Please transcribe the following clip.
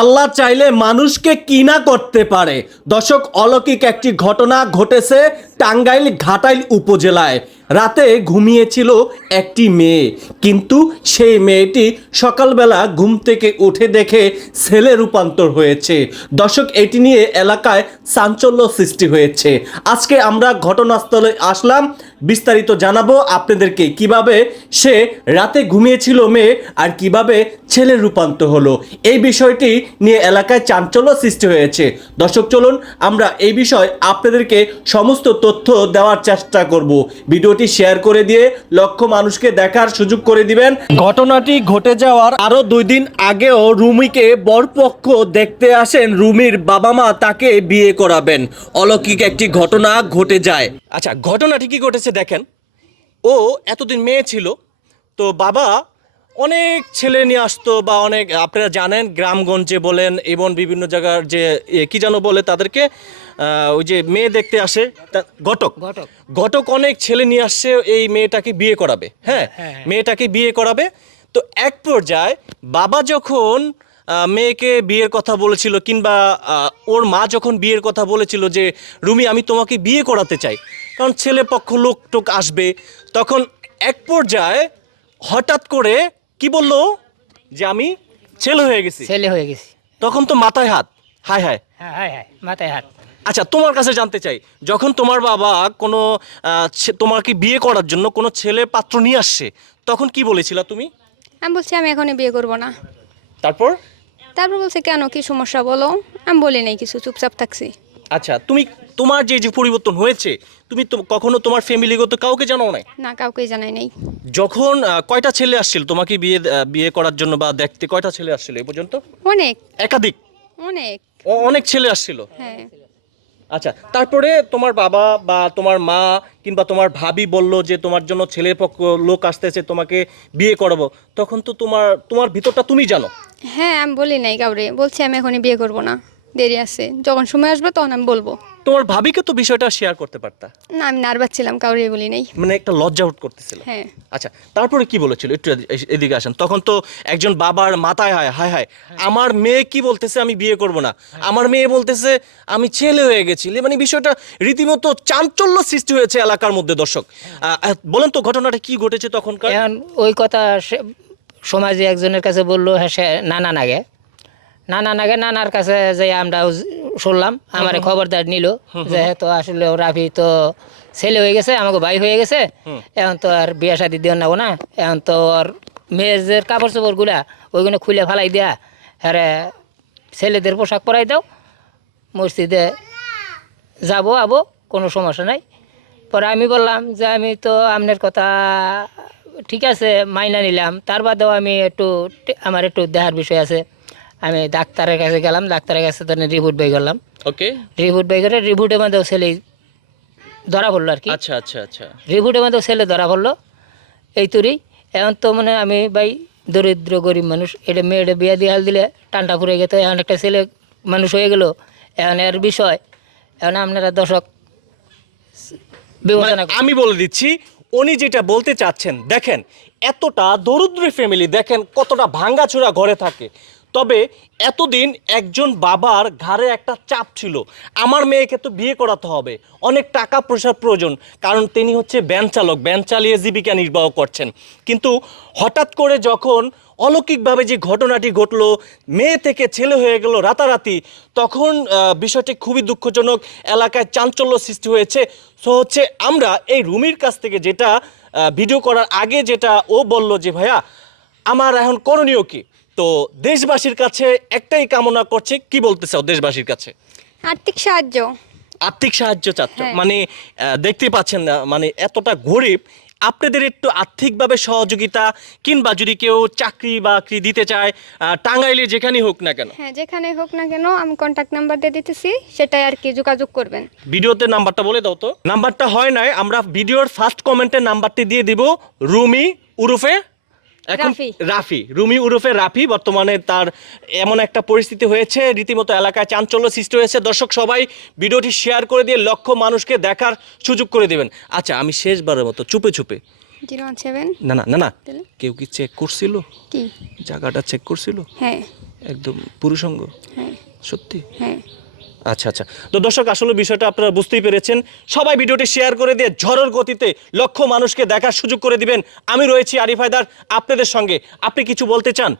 আল্লাহ চাইলে মানুষকে কিনা করতে পারে। দর্শক অলৌকিক একটি ঘটনা ঘটেছে টাঙ্গাইল ঘাটাইল উপজেলায়। রাতে ঘুমিয়েছিল একটি মেয়ে। কিন্তু সেই মেয়েটি সকালবেলা ঘুম থেকে উঠে দেখে ছেলে রূপান্তর হয়েছে। দর্শক, এটি নিয়ে এলাকায় চাঞ্চল্য সৃষ্টি হয়েছে। আজকে আমরা ঘটনাস্থলে আসলাম। বিস্তারিত জানাব আপনাদেরকে কীভাবে সে রাতে ঘুমিয়েছিল মেয়ে আর কীভাবে ছেলে রূপান্তর হলো। এই বিষয়টি নিয়ে এলাকায় চাঞ্চল্য সৃষ্টি হয়েছে। দর্শক, চলুন আমরা এই বিষয় আপনাদেরকে সমস্ত তথ্য দেওয়ার চেষ্টা করব। ভিডিওটি শেয়ার করে দিয়ে লক্ষ মানুষকে দেখার সুযোগ করে দিবেন। ঘটনাটি ঘটে যাওয়ার আরও দুই দিন আগেও রুমিকে বরপক্ষ দেখতে আসেন রুমির বাবা মা তাকে বিয়ে করাবেন। অলৌকিক একটি ঘটনা ঘটে যায়। আচ্ছা ঘটনাটি কি ঘটেছে দেখেন? ও এতদিন মেয়ে ছিল, তো বাবা অনেক ছেলে নিয়ে আসতো বা অনেক আপনারা জানেন গ্রামগঞ্জে বলেন এবং বিভিন্ন জায়গার যে কি যেন বলে তাদেরকে ওই যে মেয়ে দেখতে আসে ঘটক। ঘটক। ঘটক অনেক ছেলে নিয়ে আসছে এই মেয়েটাকে বিয়ে করাবে হ্যাঁ? মেয়েটাকে বিয়ে করাবে। তো এক পর্যায়ে বাবা যখন মেয়েকে বিয়ের কথা বলেছিল কিংবা ওর মা যখন বিয়ের কথা বলেছিল যে রুমি আমি তোমাকে বিয়ে করাতে চাই। কারণ ছেলে পক্ষ লোক টোক আসবে। তখন এক পর্যায়ে হঠাৎ করে কি বলল? যে আমি ছেলে হয়ে গেছি। ছেলে হয়ে গেছি। তখন তো মাথায় হাত। হায় হায় হ্যাঁ হ্যাঁ হ্যাঁ মাথায় হাত। আচ্ছা তোমার কাছে জানতে চাই যখন তোমার বাবা কোনো ছে- তোমাকে বিয়ে করার জন্য কোনো ছেলে পাত্র নিয়ে আসছে তখন কি বলেছিলা তুমি? আমি বলছি আমি এখনই বিয়ে করব না। তারপর? তারপর বলছে কেন কি সমস্যা বলো? আমি বলি নাই কিছু চুপচাপ থাকছি। আচ্ছা তুমি তোমার যে যে পরিবর্তন হয়েছে তুমি তো কখনো তোমার ফ্যামিলিগত কাউকে জানাও নাই? না কাউকে জানাই নাই। যখন আহ, কয়টা ছেলে আসছিল তোমাকে বিয়ে আহ, বিয়ে করার জন্য বা দেখতে কয়টা ছেলে আসছিল এ পর্যন্ত? অনেক। একাধিক? অনেক। ও- অনেক ছেলে আসছিল? হ্যাঁ। আচ্ছা তারপরে তোমার বাবা বা তোমার মা কিংবা তোমার ভাবি বলল যে তোমার জন্য ছেলের পক্ষ লোক আসতেছে তোমাকে বিয়ে করাবো। তখন তো তোমার তোমার ভিতরটা তুমি জানো? হ্যাঁ আমি বলি নাই কাউরে। বলছি আমি এখনই বিয়ে করব না। দেরি আছে। যখন সময় আসবে তখন আমি বলব। তোমার ভাবিকে তো বিষয়টা শেয়ার করতে পারতা? না আমি নার্ভাস ছিলাম কাউরে বলি নাই। মানে একটা লজ্জা আউট করতেছিল। হ্যাঁ। আচ্ছা তারপরে কি বলেছিল? একটু এদিকে আসেন। তখন তো একজন বাবার মাথায় হায় হায় হায়। আমার মেয়ে কি বলতেছে আমি বিয়ে করব না। আমার মেয়ে বলতেছে আমি ছেলে হয়ে গেছি। মানে বিষয়টা রীতিমতো চাঞ্চল্য সৃষ্টি হয়েছে এলাকার মধ্যে দর্শক। বলেন তো ঘটনাটা কি ঘটেছে তখনকার? ওই কথা সে- সমাজে একজনের কাছে বলল হ্যাঁ সে নানা নাগে। নানা নাগে নানার কাছে যে আমরা শুনলাম আমার খবরদার নিল যে হ্যাঁ তো আসলে রাফি তো ছেলে হয়ে গেছে আমাকে ভাই হয়ে গেছে এখন তো আর বিয়া শাদি দিও না না এখন তো ওর মেয়ের যে কাপড় চোপড়গুলা ওইগুলো খুলে ফালাই দেয়া হ্যাঁ ছেলেদের পোশাক পরাই দাও মসজিদে যাব আবো কোনো সমস্যা নাই। পরে আমি বললাম যে আমি তো আপনার কথা ঠিক আছে মাইনা নিলাম তার বাদেও আমি একটু আমার একটু দেহার বিষয় আছে। আমি ডাক্তারের কাছে গেলাম ডাক্তারের কাছে তো রিপোর্ট বই করলাম। ওকে রিপোর্ট বই করে রিপোর্টের মধ্যেও ছেলে ধরা পড়ল আর কি। আচ্ছা আচ্ছা আচ্ছা। রিপোর্টের মধ্যেও ছেলে ধরা পড়ল এই তুরি এখন তো মানে আমি ভাই দরিদ্র গরিব মানুষ এটা মেয়েটা বিয়ে দিয়ে হাল দিলে টানটা ফুরে গেত এখন একটা ছেলে মানুষ হয়ে গেল এখন এর বিষয় এখন আপনারা দর্শক বিবেচনা মানে আমি বলে দিচ্ছি উনি যেটা বলতে চাচ্ছেন দেখেন এতটা দরিদ্র ফ্যামিলি দেখেন কতটা ভাঙ্গাচোরা ঘরে থাকে। তবে এতদিন একজন বাবার ঘাড়ে একটা চাপ ছিল। আমার মেয়েকে তো বিয়ে করাতে হবে। অনেক টাকা পয়সার প্রয়োজন, কারণ তিনি হচ্ছে ব্যান চালক, ব্যান চালিয়ে জীবিকা নির্বাহ করছেন। কিন্তু হঠাৎ করে যখন অলৌকিকভাবে যে ঘটনাটি ঘটলো, মেয়ে থেকে ছেলে হয়ে গেল রাতারাতি, তখন বিষয়টি খুবই দুঃখজনক। এলাকায় চাঞ্চল্য সৃষ্টি হয়েছে। সো হচ্ছে আমরা এই রুমির কাছ থেকে যেটা ভিডিও করার আগে যেটা ও বলল যে, ভাইয়া, আমার এখন করণীয় কি? তো দেশবাসীর কাছে একটাই কামনা করছে কি বলতে চাও দেশবাসীর কাছে? আর্থিক সাহায্য। আর্থিক সাহায্য চাচ্ছ। হ্যাঁ। মানে দেখতে পাচ্ছেন না মানে এতটা গরিব আপনাদের একটু আর্থিকভাবে সহযোগিতা কিংবা যদি কেউ চাকরি বাকরি দিতে চায় টাঙ্গাইলে যেখানেই হোক না কেন। হ্যাঁ যেখানে হোক না কেন আমি কন্ট্যাক্ট নাম্বার দিয়ে দিতেছি সেটাই আর কি যোগাযোগ করবেন। ভিডিওতে নাম্বারটা বলে দাও তো। নাম্বারটা হয় নাই আমরা ভিডিওর ফার্স্ট কমেন্টের নাম্বারটি দিয়ে দিব রুমি উরুফে। এখন রাফি। রুমি উরুফে রাফি বর্তমানে তার এমন একটা পরিস্থিতি হয়েছে রীতিমতো এলাকায় চাঞ্চল্য সৃষ্টি হয়েছে। দর্শক সবাই ভিডিওটি শেয়ার করে দিয়ে লক্ষ মানুষকে দেখার সুযোগ করে দেবেন। আচ্ছা আমি শেষবারের মতো চুপে চুপে। না না না না। কেউ কি চেক করছিল? জায়গাটা চেক করছিল? হ্যাঁ। একদম পুরুষঙ্গ? হ্যাঁ। সত্যি? হ্যাঁ। আচ্ছা আচ্ছা। তো দর্শক, আসলে বিষয়টা আপনারা বুঝতেই পেরেছেন। সবাই ভিডিওটি শেয়ার করে দিয়ে ঝড়র গতিতে লক্ষ মানুষকে দেখার সুযোগ করে দিবেন। আমি রয়েছি আরিফ হায়দার, আপনাদের সঙ্গে। আপনি কিছু বলতে চান?